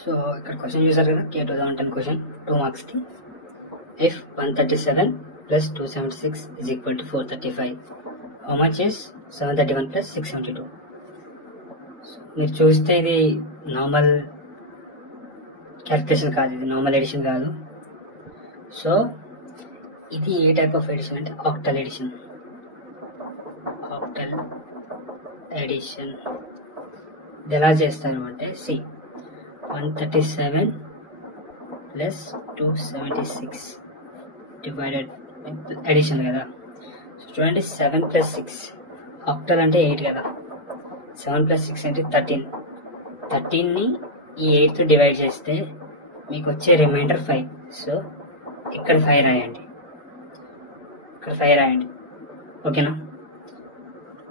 So ఇక్కడ question చూసారు కదా, K 2010 క్వశ్చన్ 2 మార్క్స్ కి. If 137 plus 276 is equal to 435, how much is 731 plus 672? So మీరు చూస్తే ఇది నార్మల్ క్యాలిక్యులేషన్ కాదు, ఇది నార్మల్ ఎడిషన్ కాదు. సో ఇది ఏ టైప్ ఆఫ్ ఎడిషన్ అంటే ఆక్టల్ ఎడిషన్. ఆక్టల్ ఎడిషన్ ఇది ఎలా చేస్తారు అంటే, సి 137 ప్లస్ 276 డివైడెడ్ ఎడిషన్ కదా. సో చూడండి, 7 ప్లస్ 6 ఆక్టల్ అంటే 8 కదా. 7 ప్లస్ 6 అంటే 13. 13ని ఈ 8తో డివైడ్ చేస్తే మీకు వచ్చే రిమైండర్ 5. సో ఇక్కడ 5 రాయండి, ఇక్కడ 5 రాయండి, ఓకేనా.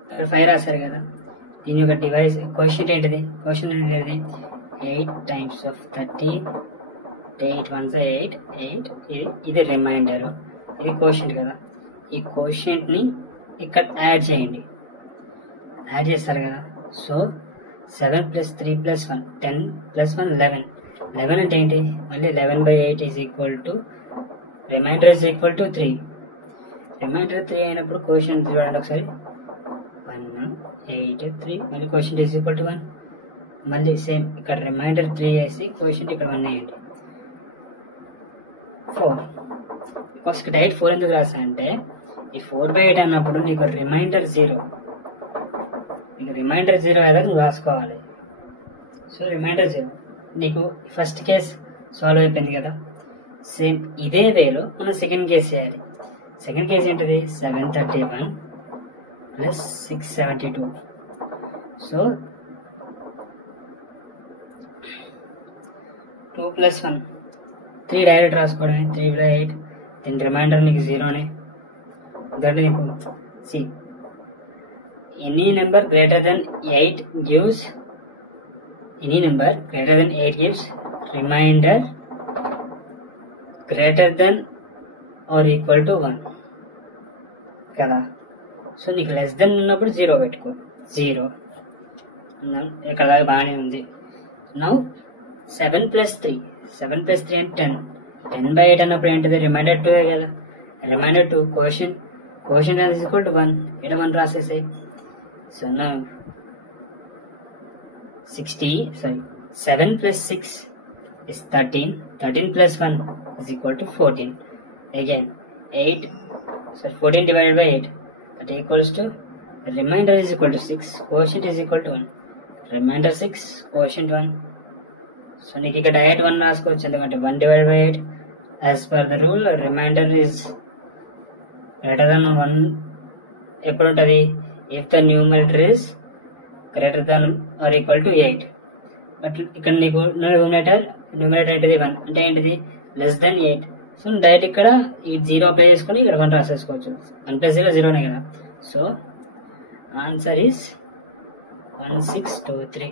ఇక్కడ 5 రాశారు కదా. దీని యొక్క డివైస్ క్వశ్చన్ ఏంటిది? 8 టైమ్స్ ఆఫ్ 13, 8 1 8 8. ఇది రిమైండర్, ఇది కోషెంట్ కదా. ఈ కోషెంట్ని ఇక్కడ యాడ్ చేయండి, యాడ్ చేస్తారు కదా. So 7 plus 3 plus 1 10 plus 1 11. 11 అంటే ఏంటి? మళ్ళీ 11/8 is equal to remainder is equal to 3. Remainder 3 అయినప్పుడు కోషెంట్ చూడండి ఒకసారి, 1 8 3. మళ్ళీ కోషెంట్ ఈజ్ ఈక్వల్ టు 1. మళ్ళీ సేమ్ ఇక్కడ రిమైండర్ 3 వేసి కోషెంట్ ఇక్కడ 1 వేయండి. 4. బికాస్ ఇక్కడ డైరెక్ట్ 4 ఎందుకు రాసా అంటే, ఈ 4/8 అన్నప్పుడు నీకు రిమైండర్ 0, నీకు రిమైండర్ 0 అయ్యేదా నువ్వు రాసుకోవాలి. సో రిమైండర్ 0 నీకు ఫస్ట్ కేస్ సాల్వ్ అయిపోయింది కదా. సేమ్ ఇదే వేలో మనం సెకండ్ కేస్ చేయాలి. సెకండ్ కేస్ ఏంటిది? 731 ప్లస్ 672. సో 2 ప్లస్ 1 3 డైరెక్ట్ రాసుకోవడమే, 3/8. దీని రిమైండర్ నీకు 0నే. దాంట్లో నీకు see any number greater than 8 gives remainder greater than or equal to 1 కదా. సో నీకు లెస్ దెన్ ఉన్నప్పుడు 0 పెట్టుకో, 0. ఇక్కడ దాకా బాగానే ఉంది. నౌ 7 ప్లస్ 3 అంటే 10. 10/8 అన్నప్పుడు ఏంటిది? రిమైండర్ 2 కదా. Remainder 2 quotient is equal to 1. ఇక్కడ 1 రాసేసాయి. సో నా 7 plus 6 is 13. 13 plus 1 is equal to 14. Again 14 divided by 8, that equals to remainder is equal to 6, quotient is equal to 1. Remainder 6, quotient 1. So నీకు ఇక్కడ direct 1 రాసుకోవచ్చు, ఎందుకంటే 1 divided by 8 as per the rule remainder is greater than 1 ఎప్పుడు ఉంటుంది? if the numerator is greater than or equal to 8. But ఇక్కడ నీకు numerator ఏంటిది? 1 అంటే ఏంటిది? Less than 8. సో డైరెక్ట్ ఇక్కడ ఈ 0 అప్లై చేసుకొని ఇక్కడ 1 రాసేసుకోవచ్చు. 1 ప్లస్ 0 0నే కదా. So answer is 1623.